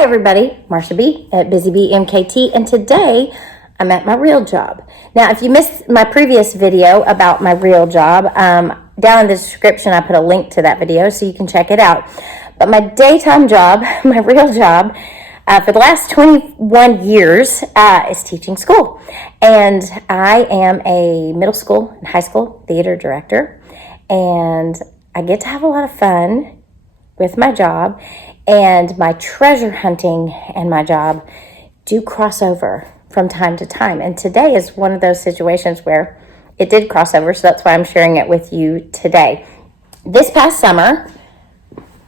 Hi everybody, Marsha B at BusyBeeMKT, and today I'm at my real job. Now, if you missed my previous video about my real job, down in the description I put a link to that video so you can check it out. But my daytime job, my real job, for the last 21 years is teaching school. And I am a middle school and high school theater director, and I get to have a lot of fun with my job, and my treasure hunting and my job do cross over from time to time. And today is one of those situations where it did cross over, so that's why I'm sharing it with you today. This past summer,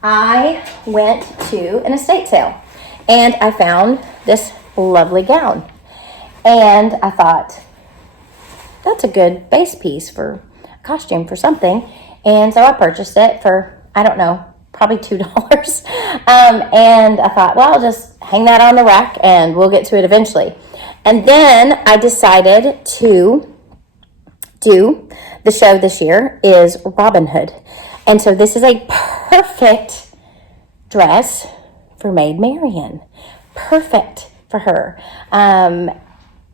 I went to an estate sale, and I found this lovely gown. And I thought, that's a good base piece for a costume for something. And so I purchased it for, I don't know, probably $2. And I thought, well, I'll just hang that on the rack and we'll get to it eventually. And then I decided to do the show this year is Robin Hood. And so this is a perfect dress for Maid Marian. Perfect for her.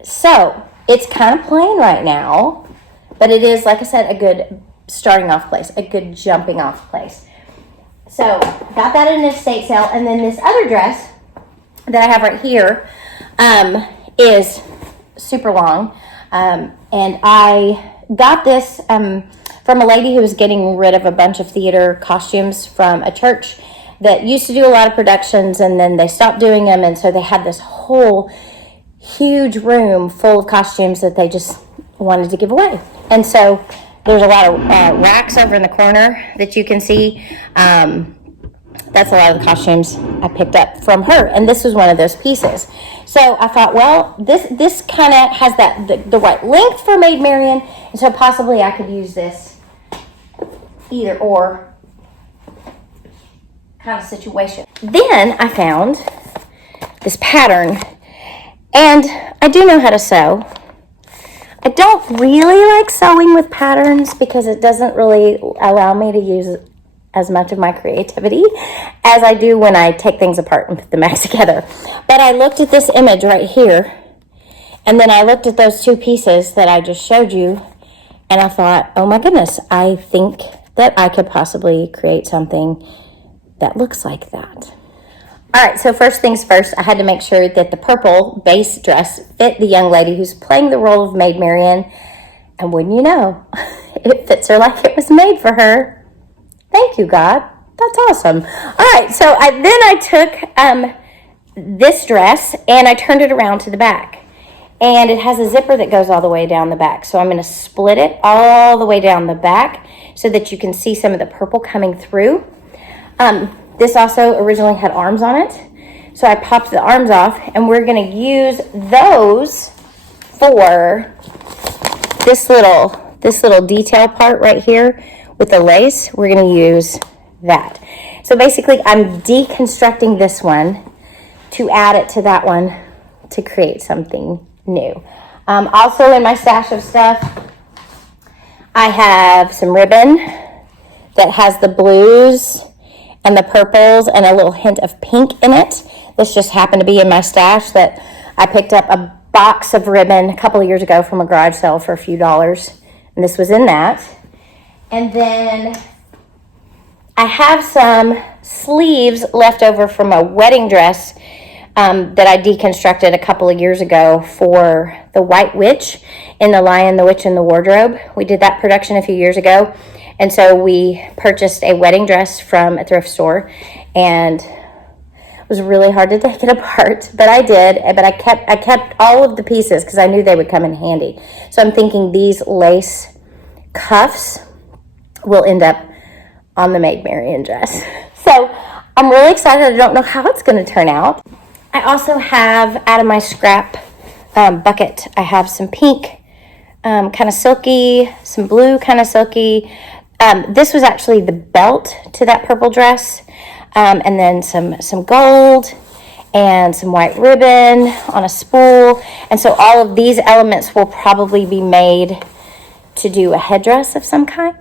So it's kind of plain right now, but it is, like I said, a good starting off place, a good jumping off place. So got that in an estate sale. And then this other dress that I have right here is super long. And I got this from a lady who was getting rid of a bunch of theater costumes from a church that used to do a lot of productions, and then they stopped doing them. And so they had this whole huge room full of costumes that they just wanted to give away. And so there's a lot of racks over in the corner that you can see. That's a lot of the costumes I picked up from her, and this was one of those pieces. So I thought, well, this kind of has the right length for Maid Marian, and so possibly I could use this either or kind of situation. Then I found this pattern, and I do know how to sew. I don't really like sewing with patterns because it doesn't really allow me to use as much of my creativity as I do when I take things apart and put them back together. But I looked at this image right here, and then I looked at those two pieces that I just showed you, and I thought, oh my goodness, I think that I could possibly create something that looks like that. All right, so first things first, I had to make sure that the purple base dress fit the young lady who's playing the role of Maid Marian. And wouldn't you know, it fits her like it was made for her. Thank you, God. That's awesome. All right, so I took this dress and I turned it around to the back. And it has a zipper that goes all the way down the back. So I'm going to split it all the way down the back so that you can see some of the purple coming through. This also originally had arms on it, so I popped the arms off, and we're going to use those for this little detail part right here with the lace. We're going to use that. So basically, I'm deconstructing this one to add it to that one to create something new. Also in my stash of stuff, I have some ribbon that has the blues and the purples and a little hint of pink in it. This just happened to be in my stash that I picked up a box of ribbon a couple of years ago from a garage sale for a few dollars, and this was in that. And then I have some sleeves left over from a wedding dress that I deconstructed a couple of years ago for the White Witch in The Lion, the Witch, and the Wardrobe. We did that production a few years ago. And so we purchased a wedding dress from a thrift store, and it was really hard to take it apart, but I did. But I kept all of the pieces because I knew they would come in handy. So I'm thinking these lace cuffs will end up on the Maid Marian dress. So I'm really excited. I don't know how it's going to turn out. I also have, out of my scrap bucket, I have some pink, kind of silky, some blue, kind of silky. This was actually the belt to that purple dress, and then some gold and some white ribbon on a spool. And so all of these elements will probably be made to do a headdress of some kind.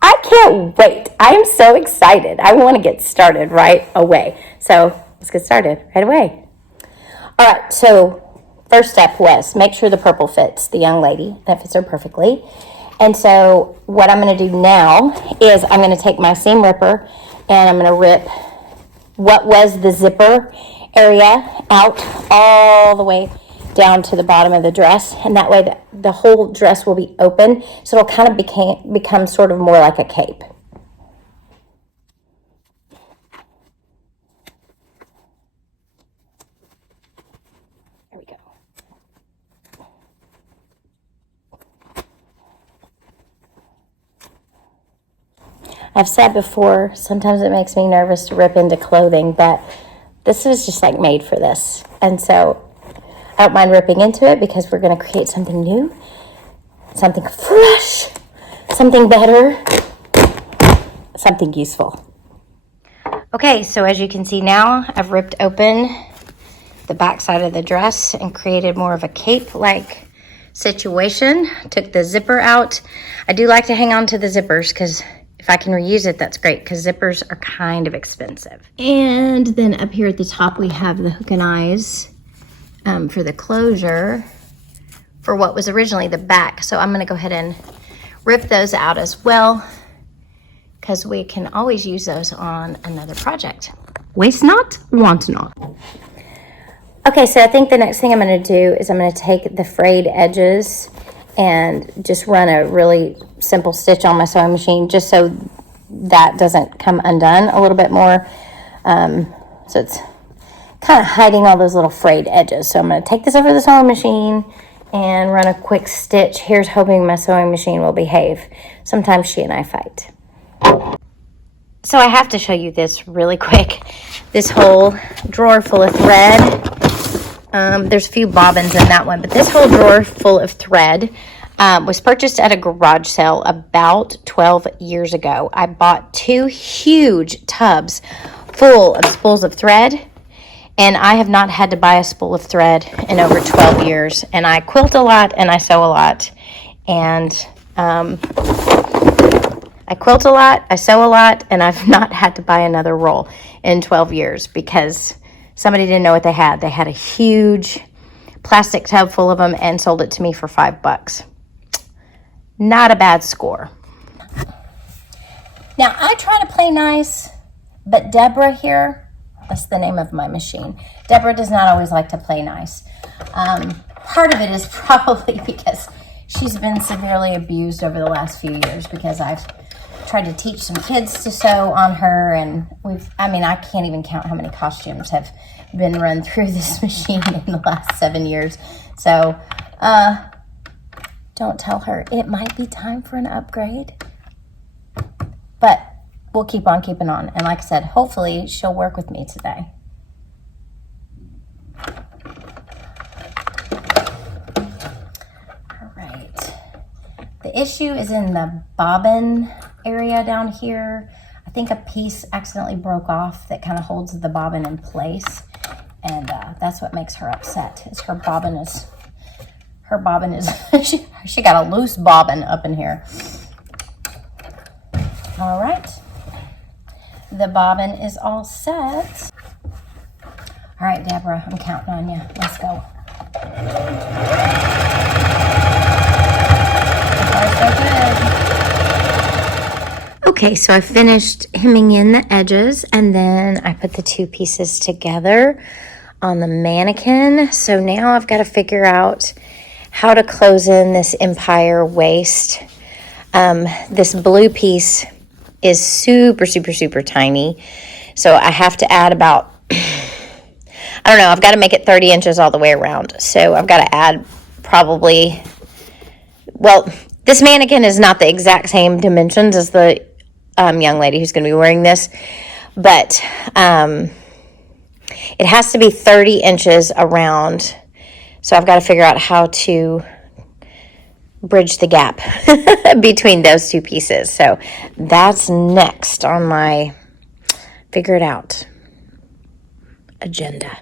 I can't wait. I am so excited. I want to get started right away. So let's get started right away. All right, so first step was make sure the purple fits the young lady. That fits her perfectly. And so what I'm going to do now is I'm going to take my seam ripper and I'm going to rip what was the zipper area out all the way down to the bottom of the dress, and that way the whole dress will be open, so it'll kind of become sort of more like a cape. There we go. I've said before, sometimes it makes me nervous to rip into clothing, but this is just like made for this, and so I don't mind ripping into it because we're going to create something new, something fresh, something better, something useful. Okay, so as you can see now, I've ripped open the back side of the dress and created more of a cape-like situation. Took the zipper out. I do like to hang on to the zippers because if I can reuse it, that's great, because zippers are kind of expensive. And then up here at the top, we have the hook and eyes for the closure for what was originally the back. So I'm gonna go ahead and rip those out as well, because we can always use those on another project. Waste not, want not. Okay, so I think the next thing I'm gonna do is I'm gonna take the frayed edges and just run a really simple stitch on my sewing machine, just so that doesn't come undone a little bit more. So it's kind of hiding all those little frayed edges. So I'm going to take this over to the sewing machine and run a quick stitch. Here's hoping my sewing machine will behave. Sometimes she and I fight. So I have to show you this really quick. This whole drawer full of thread. There's a few bobbins in that one, but this whole drawer full of thread was purchased at a garage sale about 12 years ago. I bought 2 huge tubs full of spools of thread, and I have not had to buy a spool of thread in over 12 years. And I quilt a lot and I sew a lot. And I quilt a lot, I sew a lot, and I've not had to buy another roll in 12 years because somebody didn't know what they had. They had a huge plastic tub full of them and sold it to me for $5. Not a bad score. Now, I try to play nice, but Deborah here, that's the name of my machine, Deborah does not always like to play nice. Part of it is probably because she's been severely abused over the last few years, because I've tried to teach some kids to sew on her, and I can't even count how many costumes have been run through this machine in the last 7 years. So, don't tell her. It might be time for an upgrade, but we'll keep on keeping on. And like I said, hopefully she'll work with me today. All right. The issue is in the bobbin area down here. I think a piece accidentally broke off that kind of holds the bobbin in place. And that's what makes her upset, is her bobbin is she got a loose bobbin up in here. All right. The bobbin is all set. All right, Deborah, I'm counting on you. Let's go. Okay, so I finished hemming in the edges, and then I put the 2 pieces together on the mannequin. So now I've got to figure out how to close in this empire waist. This blue piece is super, super, super tiny. So I have to add about, I don't know, I've got to make it 30 inches all the way around. So I've got to add probably, well, this mannequin is not the exact same dimensions as the young lady who's going to be wearing this, but it has to be 30 inches around. So I've got to figure out how to bridge the gap between those 2 pieces. So that's next on my figure it out agenda.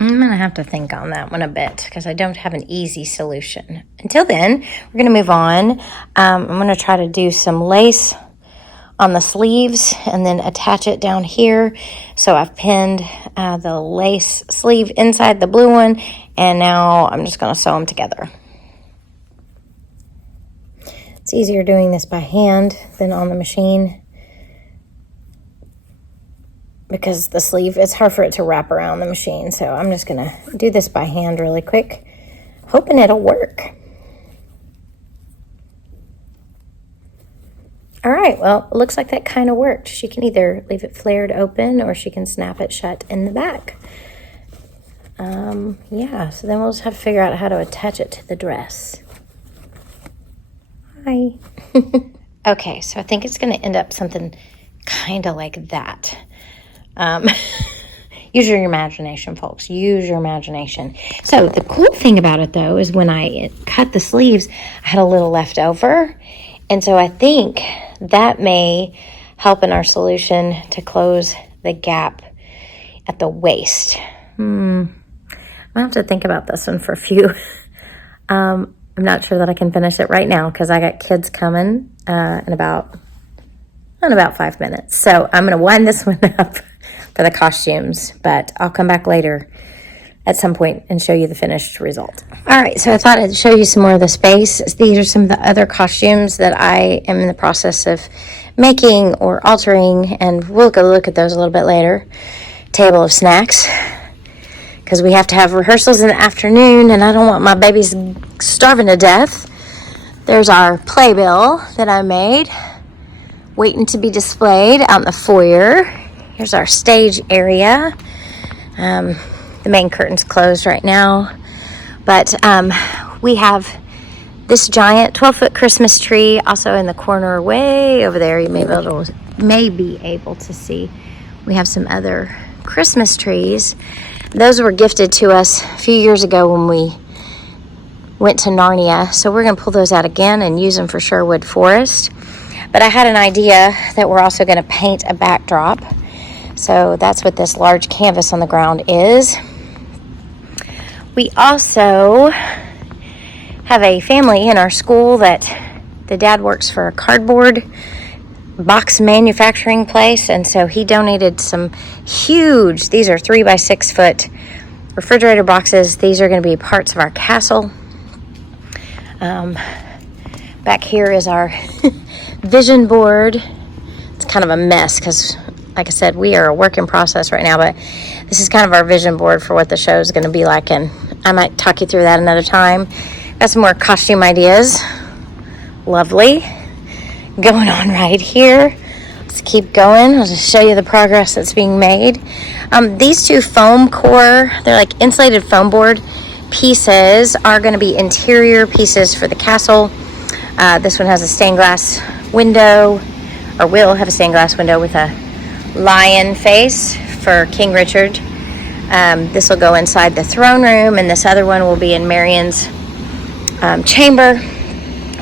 I'm going to have to think on that one a bit because I don't have an easy solution. Until then, we're going to move on. I'm going to try to do some lace on the sleeves and then attach it down here. So I've pinned the lace sleeve inside the blue one, and now I'm just going to sew them together. It's easier doing this by hand than on the machine because the sleeve, it's hard for it to wrap around the machine. So I'm just going to do this by hand really quick, hoping it'll work. All right, well, it looks like that kind of worked. She can either leave it flared open or she can snap it shut in the back. Yeah, so then we'll just have to figure out how to attach it to the dress. Hi. Okay, so I think it's going to end up something kind of like that. Use your imagination, folks. Use your imagination. So the cool thing about it, though, is when I cut the sleeves, I had a little left over. And so I think that may help in our solution to close the gap at the waist. I have to think about this one for a few. I'm not sure that I can finish it right now because I got kids coming in about 5 minutes. So I'm going to wind this one up for the costumes, but I'll come back later at some point and show you the finished result. All right, so I thought I'd show you some more of the space. These are some of the other costumes that I am in the process of making or altering, and we'll go look at those a little bit later. Table of snacks, because we have to have rehearsals in the afternoon, and I don't want my babies starving to death. There's our playbill that I made, waiting to be displayed out in the foyer. Here's our stage area. The main curtain's closed right now, but we have this giant 12-foot Christmas tree also in the corner way over there. You may be able to see. We have some other Christmas trees. Those were gifted to us a few years ago when we went to Narnia, so we're going to pull those out again and use them for Sherwood Forest. But I had an idea that we're also going to paint a backdrop, so that's what this large canvas on the ground is. We also have a family in our school that the dad works for a cardboard box manufacturing place, and so he donated some huge, these are 3 by 6 foot refrigerator boxes. These are going to be parts of our castle. Back here is our vision board. It's kind of a mess because, like I said, we are a work in process right now, but this is kind of our vision board for what the show is going to be like, and I might talk you through that another time. Got some more costume ideas. Lovely. Going on right here. Let's keep going. I'll just show you the progress that's being made. These two foam core, they're like insulated foam board pieces, are going to be interior pieces for the castle. This one has a stained glass window, or will have a stained glass window with a lion face for King Richard. This will go inside the throne room, and this other one will be in Marion's chamber.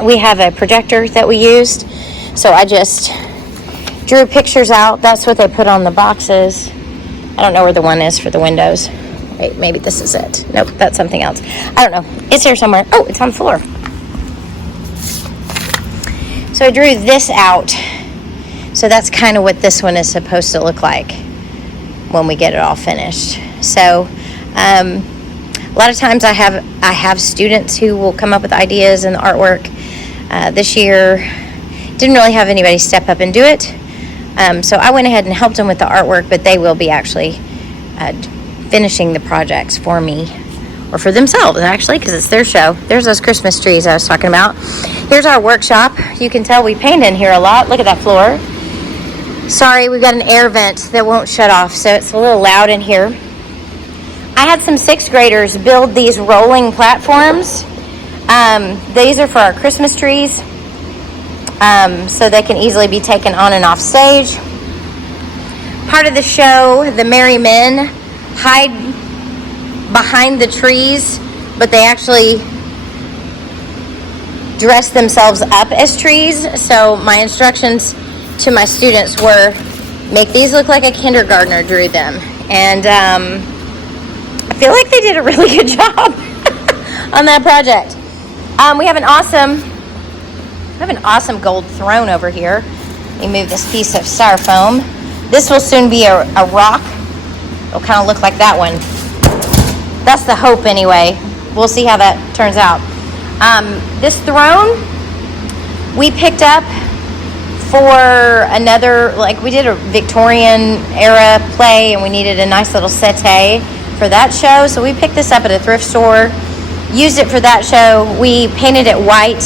We have a projector that we used, so I just drew pictures out. That's what they put on the boxes. I don't know where the one is for the windows. Wait, maybe this is it. Nope, that's something else. I don't know. It's here somewhere. Oh, it's on the floor. So I drew this out. So that's kind of what this one is supposed to look like when we get it all finished. So a lot of times I have students who will come up with ideas and artwork. This year didn't really have anybody step up and do it. So I went ahead and helped them with the artwork, but they will be actually finishing the projects for me, or for themselves actually, because it's their show. There's those Christmas trees I was talking about. Here's our workshop. You can tell we paint in here a lot. Look at that floor. Sorry, we've got an air vent that won't shut off, so it's a little loud in here. I had some 6th graders build these rolling platforms. These are for our Christmas trees, so they can easily be taken on and off stage. Part of the show, the merry men hide behind the trees, but they actually dress themselves up as trees. So my instructions to my students were, make these look like a kindergartner drew them. And I feel like they did a really good job on that project. We have an awesome gold throne over here. Let me move this piece of styrofoam. This will soon be a rock. It'll kind of look like that one. That's the hope anyway. We'll see how that turns out. This throne we picked up for another, like we did a Victorian era play and we needed a nice little settee for that show. So we picked this up at a thrift store, used it for that show. We painted it white,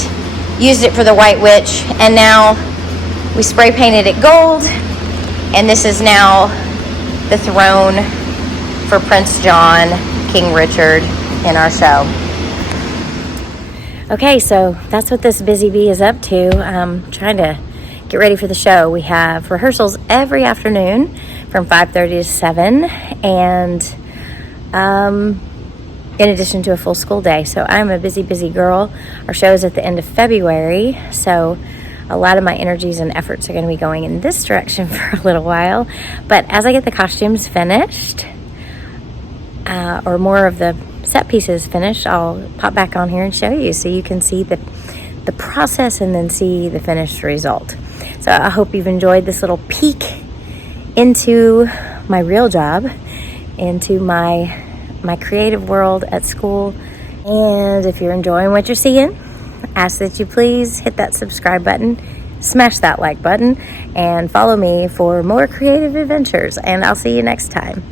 used it for the White Witch, and now we spray painted it gold. And this is now the throne for Prince John, King Richard in our show. Okay, so that's what this Busy Bee is up to. Trying to get ready for the show. We have rehearsals every afternoon from 5:30 to 7, and in addition to a full school day. So I'm a busy girl. Our show is at the end of February, so a lot of my energies and efforts are going to be going in this direction for a little while. But as I get the costumes finished, or more of the set pieces finished, I'll pop back on here and show you so you can see the process and then see the finished result. So I hope you've enjoyed this little peek into my real job, into my creative world at school. And if you're enjoying what you're seeing, ask that you please hit that subscribe button, smash that like button, and follow me for more creative adventures. And I'll see you next time.